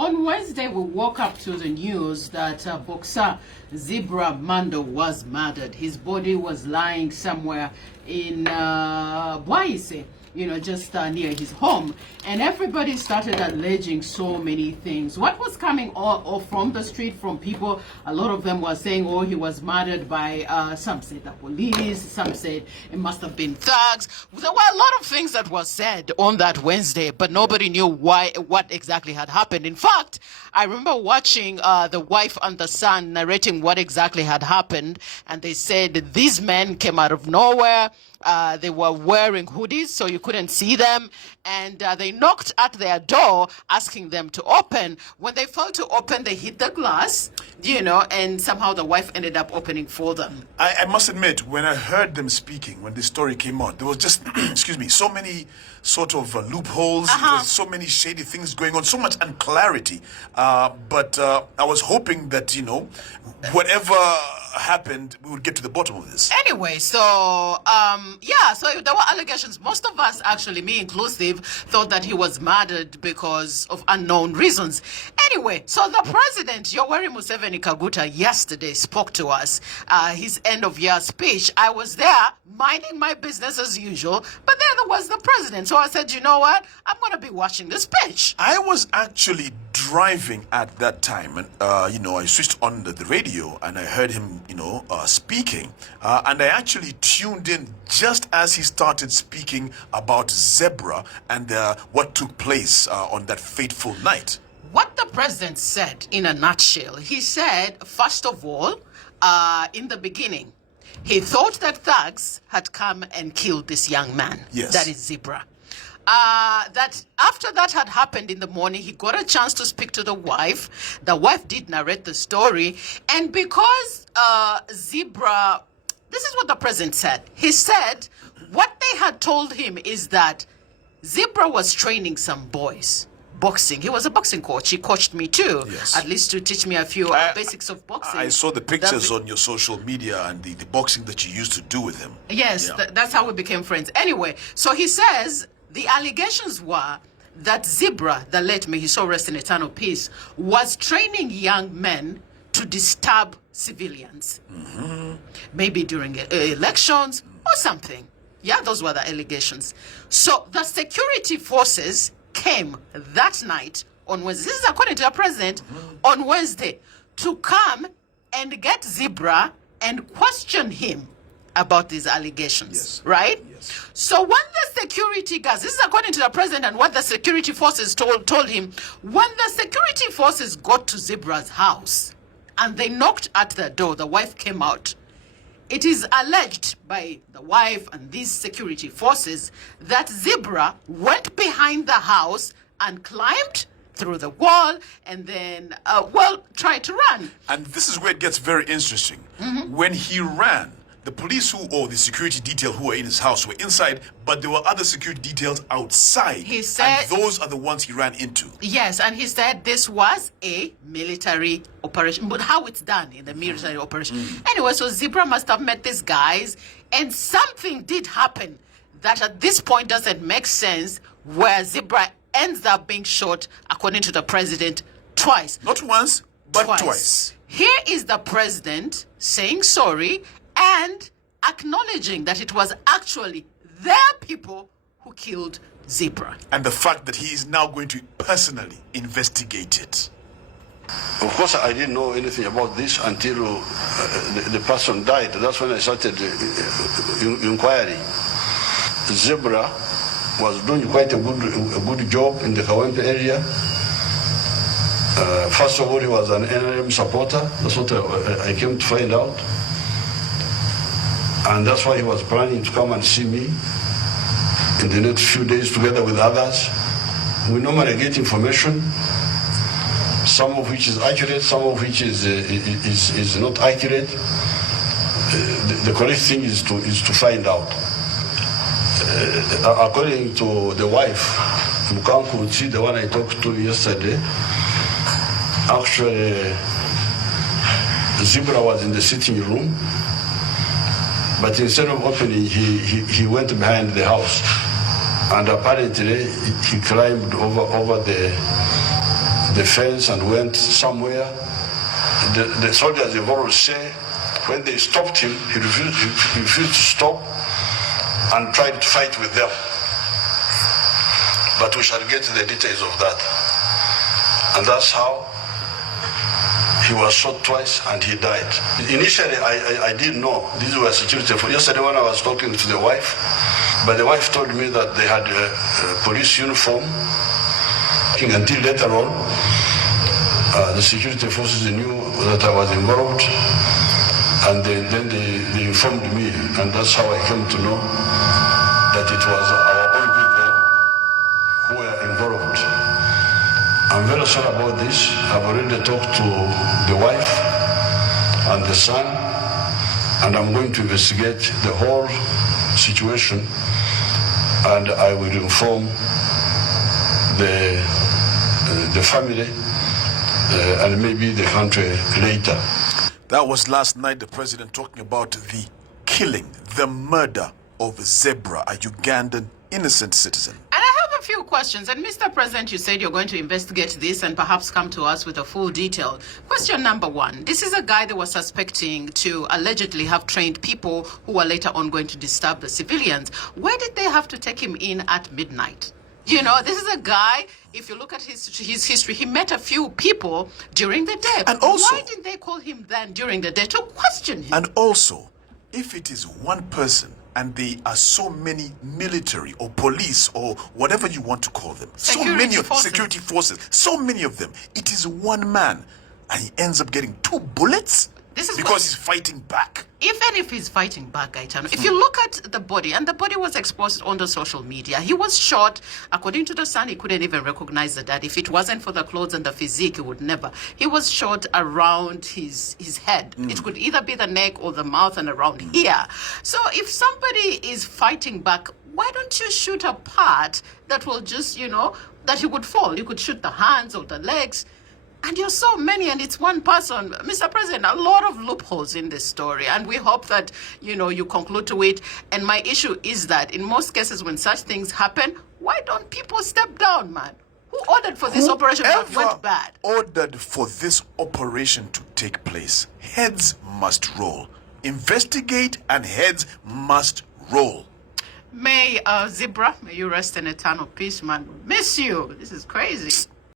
On Wednesday, we woke up to the news that boxer Zebra Mando was murdered. His body was lying somewhere in Bwaise, just near his home. And everybody started alleging so many things. What was coming all from the street from people, a lot of them were saying, oh, he was murdered by, some said the police, some said it must have been thugs. There were a lot of things that were said on that Wednesday, but nobody knew what exactly had happened. In fact, I remember watching the wife and the son narrating what exactly had happened, and they said these men came out of nowhere. They were wearing hoodies, so you couldn't see them, and they knocked at their door asking them to open. When they failed to open, they hit the glass, and somehow the wife ended up opening for them. I must admit, when I heard them speaking, when the story came out, there was just, excuse me, so many sort of loopholes, there was so many shady things going on, so much unclarity. But I was hoping that, whatever happened, we would get to the bottom of this. Anyway, so there were allegations. Most of us, actually, me inclusive, thought that he was murdered because of unknown reasons. Anyway, so the president, Yoweri Museveni Kaguta, yesterday spoke to us, his end-of-year speech. I was there minding my business as usual, but there was the president. So I said, you know what? I'm going to be watching the speech. I was actually driving at that time, and I switched on the radio, and I heard him speaking, and I actually tuned in just as he started speaking about Zebra and what took place on that fateful night. What the president said in a nutshell, he said, first of all, in the beginning, he thought that thugs had come and killed this young man. Yes. That is Zebra. That after that had happened in the morning, he got a chance to speak to the wife. The wife did narrate the story. And because Zebra, this is what the president said. He said what they had told him is that Zebra was training some boys. Boxing. He was a boxing coach. He coached me too, yes. At least to teach me a few basics of boxing. I saw the pictures on your social media and the boxing that you used to do with him. Yes, yeah. That's how we became friends. Anyway, so he says the allegations were that Zebra, the late, may his soul rest in eternal peace, was training young men to disturb civilians. Mm-hmm. Maybe during elections or something. Yeah, those were the allegations. So the security forces came that night on Wednesday. This is according to the president, on Wednesday, to come and get Zebra and question him about these allegations, yes. Right? Yes. So when the security guards, this is according to the president and what the security forces told him, when the security forces got to Zebra's house and they knocked at the door, the wife came out. It is alleged by the wife and these security forces that Zebra went behind the house and climbed through the wall and then, tried to run. And this is where it gets very interesting. Mm-hmm. When he ran, the police or the security detail who were in his house were inside, but there were other security details outside. He said, and those are the ones he ran into. Yes, and he said this was a military operation, but how it's done in the military operation. Mm. Anyway, so Zebra must have met these guys, and something did happen that at this point doesn't make sense, where Zebra ends up being shot, according to the president, twice. Not once, but twice. Here is the president saying sorry and acknowledging that it was actually their people who killed Zebra. And the fact that he is now going to personally investigate it. Of course, I didn't know anything about this until the person died. That's when I started inquiry. Zebra was doing quite a good job in the Kawempe area. First of all, he was an NRM supporter. That's what I came to find out. And that's why he was planning to come and see me in the next few days together with others. We normally get information, some of which is accurate, some of which is not accurate. The correct thing is to find out. According to the wife, Mukanku, the one I talked to yesterday, actually Zebra was in the sitting room, but instead of opening, he went behind the house, and apparently he climbed over the fence and went somewhere. The soldiers involved say when they stopped him, he refused to stop and tried to fight with them. But we shall get to the details of that. And that's how he was shot twice and he died. Initially, I didn't know these were security forces. Yesterday when I was talking to the wife, but the wife told me that they had a police uniform. Until later on, the security forces knew that I was involved, and then they informed me, and that's how I came to know that it was our own people who were involved. I'm very sorry about this. I've already talked to the wife and the son, and I'm going to investigate the whole situation, and I will inform the family and maybe the country later. That was last night, the president talking about the killing, the murder of Zebra, a Ugandan innocent citizen. And I have a few questions. And Mr. President, you said you're going to investigate this and perhaps come to us with a full detail. Question number one. This is a guy they were suspecting to allegedly have trained people who were later on going to disturb the civilians. Why did they have to take him in at midnight? You know, this is a guy, if you look at his history, he met a few people during the day. And also, why did they call him then during the day to question him? And also, if it is one person and there are so many military or police or whatever you want to call them, security forces, so many of them, it is one man and he ends up getting 2 bullets because he's fighting back. Even if he's fighting back, Gaetano, if you look at the body, and the body was exposed on the social media, he was shot. According to the son, he couldn't even recognize the dad. If it wasn't for the clothes and the physique, he would never. He was shot around his head. It could either be the neck or the mouth and around here. So if somebody is fighting back, why don't you shoot a part that will just, that he would fall? You could shoot the hands or the legs. And you're so many, and it's one person. Mr. President, a lot of loopholes in this story, and we hope that, you conclude to it. And my issue is that in most cases when such things happen, why don't people step down, man? Who ordered for this operation that went bad? Ordered for this operation to take place. Heads must roll. Investigate and heads must roll. May Zebra, may you rest in eternal peace, man. Miss you. This is crazy.